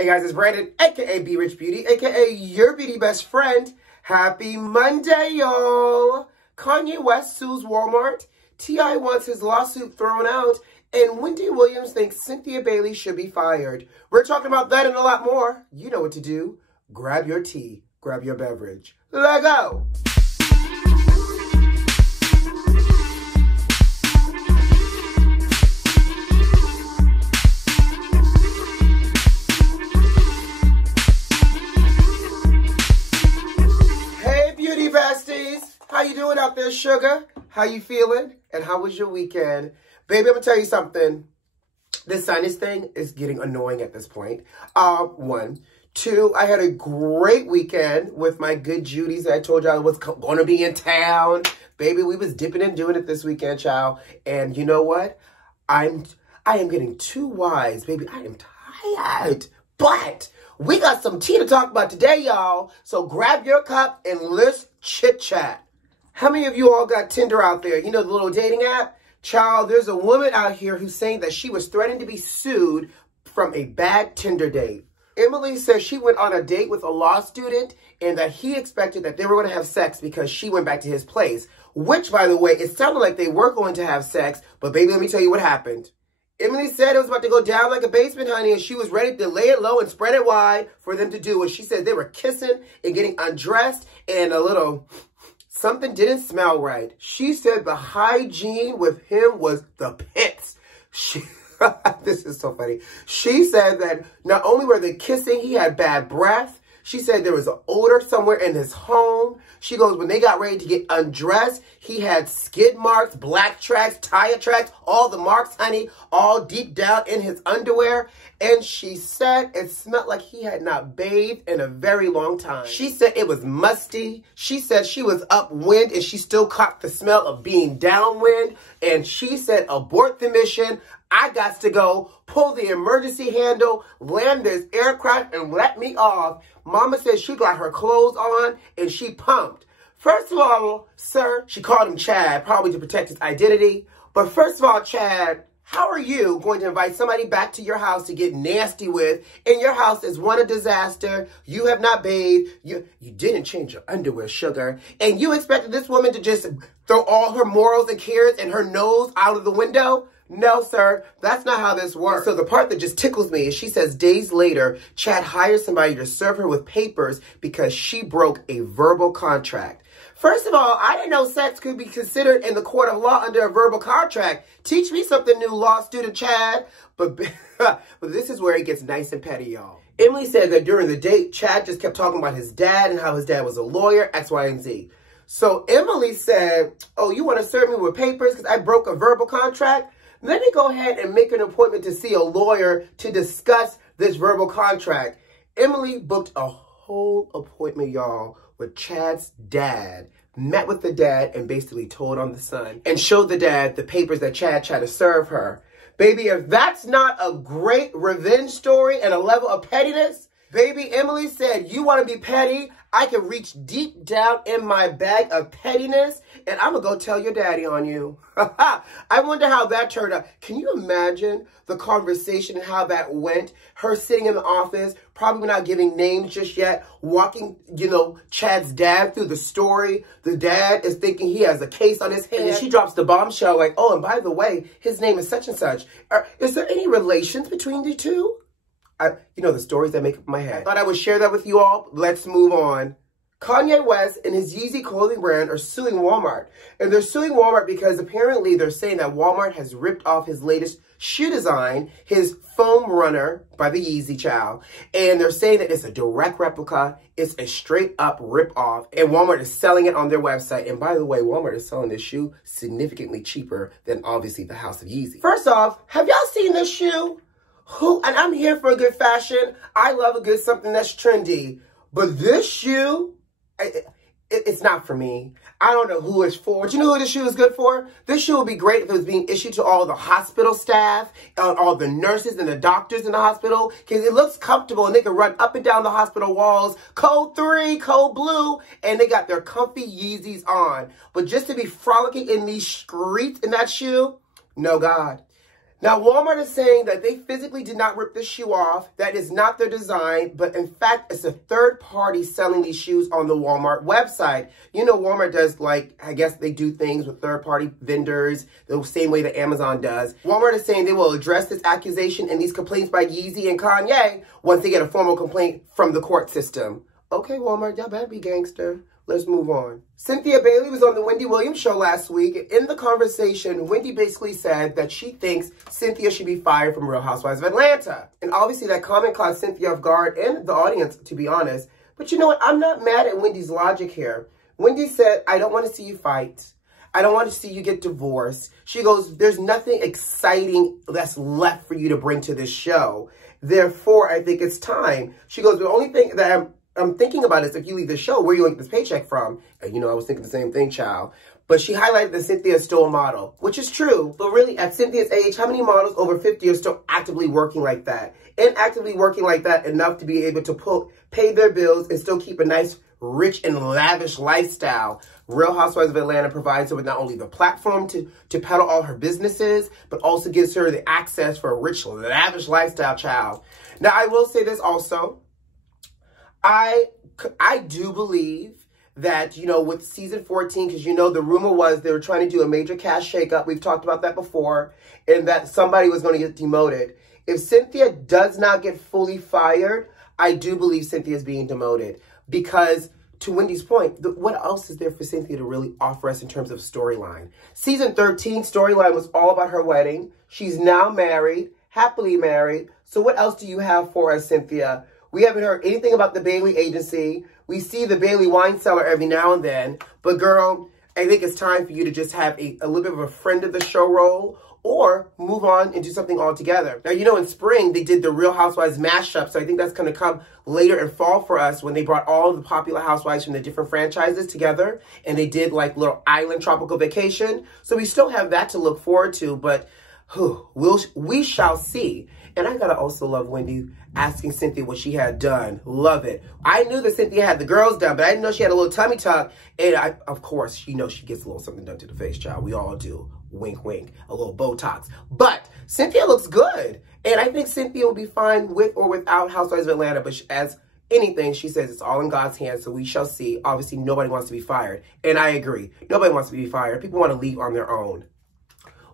Hey guys, it's Brandon, aka B.Rich Beauty, aka your beauty best friend. Happy Monday, y'all. Kanye West sues Walmart. T.I. wants his lawsuit thrown out. And Wendy Williams thinks Cynthia Bailey should be fired. We're talking about that and a lot more. You know what to do. Grab your tea. Grab your beverage. Let go. How you doing out there, sugar? How you feeling? And how was your weekend? Baby, I'm gonna tell you something. This sinus thing is getting annoying at this point. One. Two, I had a great weekend with my good Judies that I told y'all I was gonna be in town. Baby, we was dipping and doing it this weekend, child. And you know what? I am getting too wise, baby. I am tired. But we got some tea to talk about today, y'all. So grab your cup and let's chit-chat. How many of you all got Tinder out there? You know, the little dating app? Child, there's a woman out here who's saying that she was threatened to be sued from a bad Tinder date. Emily says she went on a date with a law student and that he expected that they were going to have sex because she went back to his place. Which, by the way, it sounded like they were going to have sex, but baby, let me tell you what happened. Emily said it was about to go down like a basement, honey, and she was ready to lay it low and spread it wide for them to do it. She said they were kissing and getting undressed and a little... something didn't smell right. She said the hygiene with him was the pits. This is so funny. She said that not only were they kissing, he had bad breath. She said there was an odor somewhere in his home. She goes, when they got ready to get undressed, he had skid marks, black tracks, tire tracks, all the marks, honey, all deep down in his underwear. And she said it smelled like he had not bathed in a very long time. She said it was musty. She said she was upwind and she still caught the smell of being downwind. And she said, abort the mission. I got to go, pull the emergency handle, land this aircraft, and let me off. Mama said she got her clothes on, and she pumped. First of all, sir, she called him Chad, probably to protect his identity. But first of all, Chad, how are you going to invite somebody back to your house to get nasty with, and your house is one a disaster, you have not bathed, you didn't change your underwear, sugar, and you expected this woman to just throw all her morals and cares and her nose out of the window? No, sir, that's not how this works. So the part that just tickles me is she says days later, Chad hired somebody to serve her with papers because she broke a verbal contract. First of all, I didn't know sex could be considered in the court of law under a verbal contract. Teach me something new, law student Chad. But this is where it gets nice and petty, y'all. Emily said that during the date, Chad just kept talking about his dad and how his dad was a lawyer, X, Y, and Z. So Emily said, oh, you want to serve me with papers because I broke a verbal contract? Let me go ahead and make an appointment to see a lawyer to discuss this verbal contract. Emily booked a whole appointment, y'all, with Chad's dad, met with the dad and basically told on the son and showed the dad the papers that Chad tried to serve her. Baby, if that's not a great revenge story and a level of pettiness, baby, Emily said, you want to be petty? I can reach deep down in my bag of pettiness and I'm going to go tell your daddy on you. I wonder how that turned out. Can you imagine the conversation and how that went? Her sitting in the office, probably not giving names just yet, walking, Chad's dad through the story. The dad is thinking he has a case on his hand. And she drops the bombshell like, oh, and by the way, his name is such and such. Is there any relations between the two? The stories that make up my head. I thought I would share that with you all. Let's move on. Kanye West and his Yeezy clothing brand are suing Walmart. And they're suing Walmart because apparently they're saying that Walmart has ripped off his latest shoe design, his foam runner by the Yeezy child. And they're saying that it's a direct replica. It's a straight up rip off. And Walmart is selling it on their website. And by the way, Walmart is selling this shoe significantly cheaper than obviously the House of Yeezy. First off, have y'all seen this shoe? And I'm here for a good fashion. I love a good something that's trendy. But this shoe, it's not for me. I don't know who it's for. But you know who this shoe is good for? This shoe would be great if it was being issued to all the hospital staff, all the nurses and the doctors in the hospital, because it looks comfortable and they can run up and down the hospital walls, code 3, code blue, and they got their comfy Yeezys on. But just to be frolicking in these streets in that shoe, no God. Now, Walmart is saying that they physically did not rip the shoe off. That is not their design, but in fact, it's a third party selling these shoes on the Walmart website. You know, Walmart does, like, I guess they do things with third party vendors the same way that Amazon does. Walmart is saying they will address this accusation and these complaints by Yeezy and Kanye once they get a formal complaint from the court system. Okay, Walmart, y'all better be gangster. Let's move on. Cynthia Bailey was on the Wendy Williams show last week. In the conversation, Wendy basically said that she thinks Cynthia should be fired from Real Housewives of Atlanta. And obviously that comment caught Cynthia off guard and the audience, to be honest. But you know what? I'm not mad at Wendy's logic here. Wendy said, I don't want to see you fight. I don't want to see you get divorced. She goes, there's nothing exciting that's left for you to bring to this show. Therefore, I think it's time. She goes, the only thing that I'm thinking about is if you leave the show, where you going to get this paycheck from? And, you know, I was thinking the same thing, child. But she highlighted that Cynthia is still a model, which is true. But really, at Cynthia's age, how many models over 50 are still actively working like that? And actively working like that enough to be able to pay their bills and still keep a nice, rich, and lavish lifestyle. Real Housewives of Atlanta provides her with not only the platform to peddle all her businesses, but also gives her the access for a rich, lavish lifestyle, child. Now, I will say this also. I do believe that, you know, with season 14, because, you know, the rumor was they were trying to do a major cast shakeup. We've talked about that before, and that somebody was going to get demoted. If Cynthia does not get fully fired, I do believe Cynthia is being demoted. Because, to Wendy's point, what else is there for Cynthia to really offer us in terms of storyline? Season 13 storyline was all about her wedding. She's now married, happily married. So what else do you have for us, Cynthia? We haven't heard anything about the Bailey agency. We see the Bailey wine cellar every now and then. But girl, I think it's time for you to just have a little bit of a friend of the show role or move on and do something altogether. Now, you know, in spring, they did the Real Housewives mashup. So I think that's going to come later in fall for us when they brought all of the popular housewives from the different franchises together. And they did like little island tropical vacation. So we still have that to look forward to. But we shall see. And I gotta also love Wendy asking Cynthia what she had done. Love it. I knew that Cynthia had the girls done, but I didn't know she had a little tummy tuck. And of course, you know she gets a little something done to the face, child. We all do. Wink, wink. A little Botox. But Cynthia looks good. And I think Cynthia will be fine with or without Housewives of Atlanta. But as anything, she says it's all in God's hands, so we shall see. Obviously, nobody wants to be fired. And I agree. Nobody wants to be fired. People want to leave on their own.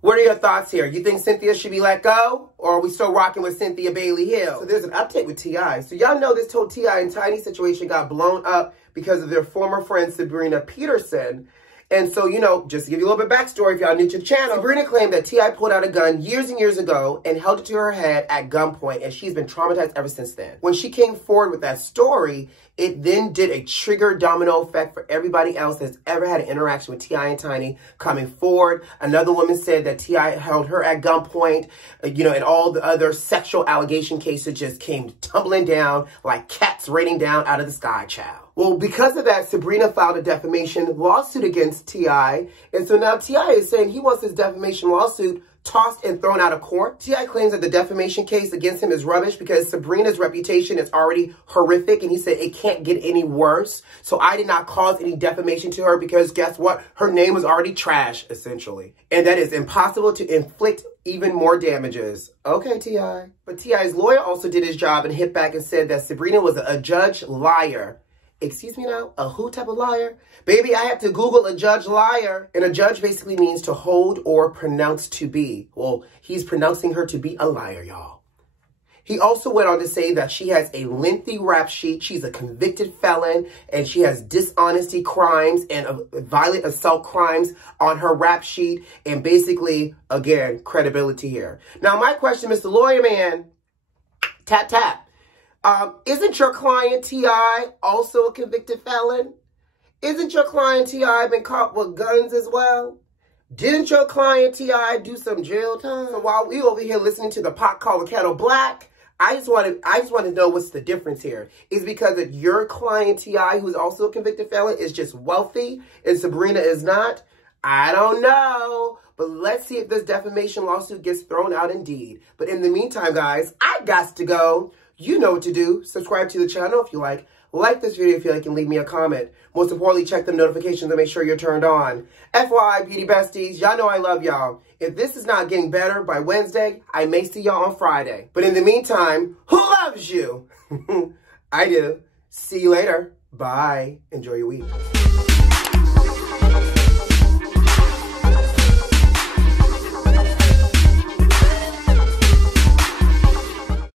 What are your thoughts here? You think Cynthia should be let go? Or are we still rocking with Cynthia Bailey Hill? So there's an update with T.I. So y'all know this whole T.I. and Tiny situation got blown up because of their former friend Sabrina Peterson. And so, you know, just to give you a little bit of backstory if y'all new to the channel, Sabrina claimed that T.I. pulled out a gun years and years ago and held it to her head at gunpoint, and she's been traumatized ever since then. When she came forward with that story, it then did a trigger domino effect for everybody else that's ever had an interaction with T.I. and Tiny coming forward. Another woman said that T.I. held her at gunpoint, you know, and all the other sexual allegation cases just came tumbling down like cats raining down out of the sky, child. Well, because of that, Sabrina filed a defamation lawsuit against T.I. And so now T.I. is saying he wants his defamation lawsuit tossed and thrown out of court. T.I. claims that the defamation case against him is rubbish because Sabrina's reputation is already horrific, and he said it can't get any worse. So I did not cause any defamation to her because guess what? Her name was already trash, essentially. And that is impossible to inflict even more damages. Okay, T.I. But T.I.'s lawyer also did his job and hit back and said that Sabrina was a judge liar. Excuse me now? A who type of liar? Baby, I had to Google a judge liar. And a judge basically means to hold or pronounce to be. Well, he's pronouncing her to be a liar, y'all. He also went on to say that she has a lengthy rap sheet. She's a convicted felon, and she has dishonesty crimes and violent assault crimes on her rap sheet. And basically, again, credibility here. Now, my question, Mr. Lawyer Man, tap, tap. Isn't your client T.I. also a convicted felon? Isn't your client T.I. been caught with guns as well? Didn't your client T.I. do some jail time? So while we over here listening to the pot call the kettle black, I just want to know what's the difference here. Is because that your client T.I., who's also a convicted felon, is just wealthy and Sabrina is not? I don't know. But let's see if this defamation lawsuit gets thrown out indeed. But in the meantime, guys, I got to go. You know what to do. Subscribe to the channel if you like. Like this video if you like and leave me a comment. Most importantly, check the notifications and make sure you're turned on. FYI, beauty besties, y'all know I love y'all. If this is not getting better by Wednesday, I may see y'all on Friday. But in the meantime, who loves you? I do. See you later. Bye. Enjoy your week.